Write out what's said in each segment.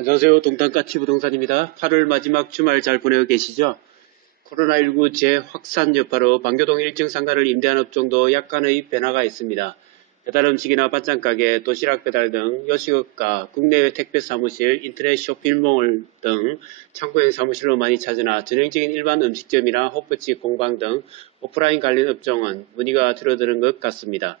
안녕하세요. 동탄까치 부동산입니다. 8월 마지막 주말 잘 보내고 계시죠? 코로나19 재확산 여파로 방교동 1층 상가를 임대한 업종도 약간의 변화가 있습니다. 배달 음식이나 반찬 가게, 도시락 배달 등 요식업과 국내외 택배 사무실, 인터넷 쇼핑몰 등 창고형 사무실로 많이 찾으나 전형적인 일반 음식점이나 호프집 공방 등 오프라인 관련 업종은 문의가 줄어드는 것 같습니다.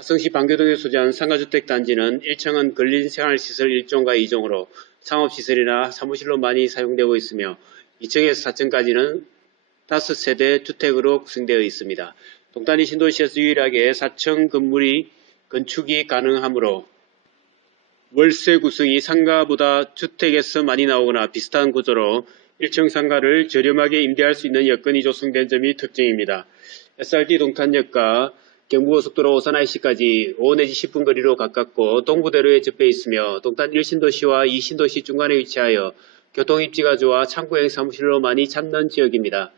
화성시 방교동에 소재한 상가주택 단지는 1층은 근린생활시설 1종과 2종으로 상업시설이나 사무실로 많이 사용되고 있으며 2층에서 4층까지는 5세대 주택으로 구성되어 있습니다. 동탄이 신도시에서 유일하게 4층 건물이 건축이 가능하므로 월세 구성이 상가보다 주택에서 많이 나오거나 비슷한 구조로 1층 상가를 저렴하게 임대할 수 있는 여건이 조성된 점이 특징입니다. SRT 동탄역과 경부고속도로 오산 IC까지 5 내지 10분 거리로 가깝고 동부대로에 접해 있으며 동탄 1신도시와 2신도시 중간에 위치하여 교통 입지가 좋아 창고형 사무실로 많이 찾는 지역입니다.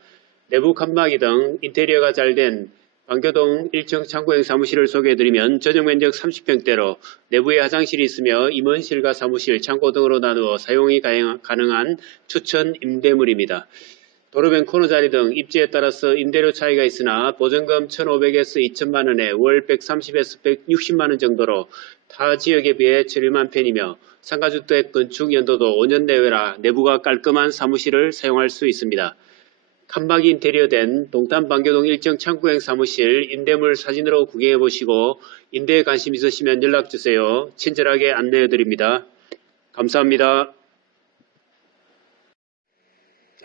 내부 칸막이 등 인테리어가 잘된 방교동 1층 창고형 사무실을 소개해드리면 전용 면적 30평대로 내부에 화장실이 있으며 임원실과 사무실, 창고 등으로 나누어 사용이 가능한 추천 임대물입니다. 도로변 코너 자리 등 입지에 따라서 임대료 차이가 있으나 보증금 1,500에서 2천만 원에 월 130에서 160만 원 정도로 타 지역에 비해 저렴한 편이며 상가주택 건축 연도도 5년 내외라 내부가 깔끔한 사무실을 사용할 수 있습니다. 칸막이 인테리어된 동탄 방교동 1층 창구형 사무실 임대물 사진으로 구경해 보시고 임대에 관심 있으시면 연락 주세요. 친절하게 안내해 드립니다. 감사합니다.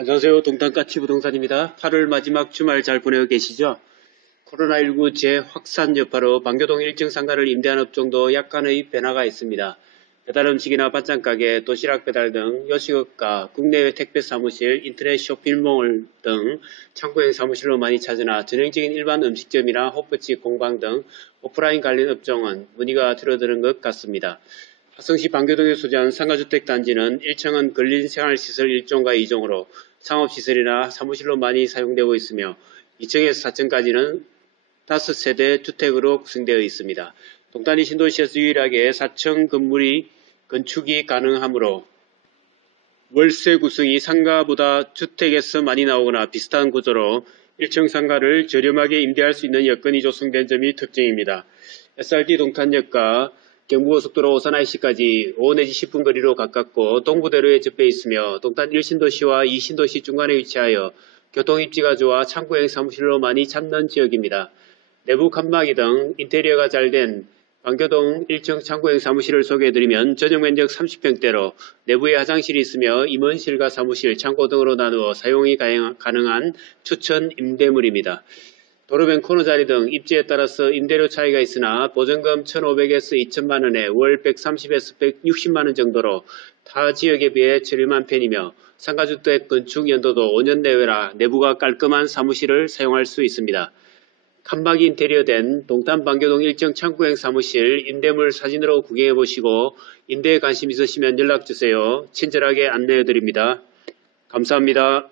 안녕하세요. 동탄까치 부동산입니다. 8월 마지막 주말 잘 보내고 계시죠? 코로나19 재확산 여파로 방교동 1층 상가를 임대한 업종도 약간의 변화가 있습니다. 배달 음식이나 반찬 가게, 도시락 배달 등 요식업과 국내외 택배 사무실, 인터넷 쇼핑몰 등 창고형 사무실로 많이 찾으나 전형적인 일반 음식점이나 호프집 공방 등 오프라인 관련 업종은 문의가 줄어드는 것 같습니다. 화성시 방교동에 소재한 상가주택 단지는 1층은 근린생활시설 1종과 2종으로 상업시설이나 사무실로 많이 사용되고 있으며 2층에서 4층까지는 5세대 주택으로 구성되어 있습니다. 동탄이 신도시에서 유일하게 4층 건물이 건축이 가능하므로 월세 구성이 상가보다 주택에서 많이 나오거나 비슷한 구조로 1층 상가를 저렴하게 임대할 수 있는 여건이 조성된 점이 특징입니다. SRT 동탄역과 경부고속도로 오산 IC까지 5 내지 10분 거리로 가깝고 동부대로에 접해 있으며 동탄 1신도시와 2신도시 중간에 위치하여 교통 입지가 좋아 창고형 사무실로 많이 찾는 지역입니다. 내부 칸막이 등 인테리어가 잘된 방교동 1층 창고형 사무실을 소개해드리면 전용 면적 30평대로 내부에 화장실이 있으며 임원실과 사무실, 창고 등으로 나누어 사용이 가능한 추천 임대물입니다. 도로변 코너 자리 등 입지에 따라서 임대료 차이가 있으나 보증금 1,500에서 2천만 원에 월 130에서 160만 원 정도로 타 지역에 비해 저렴한 편이며 상가주택 건축 연도도 5년 내외라 내부가 깔끔한 사무실을 사용할 수 있습니다. 칸막이 인테리어된 동탄 방교동 1층 창구형 사무실 임대물 사진으로 구경해 보시고 임대에 관심 있으시면 연락 주세요. 친절하게 안내해 드립니다. 감사합니다.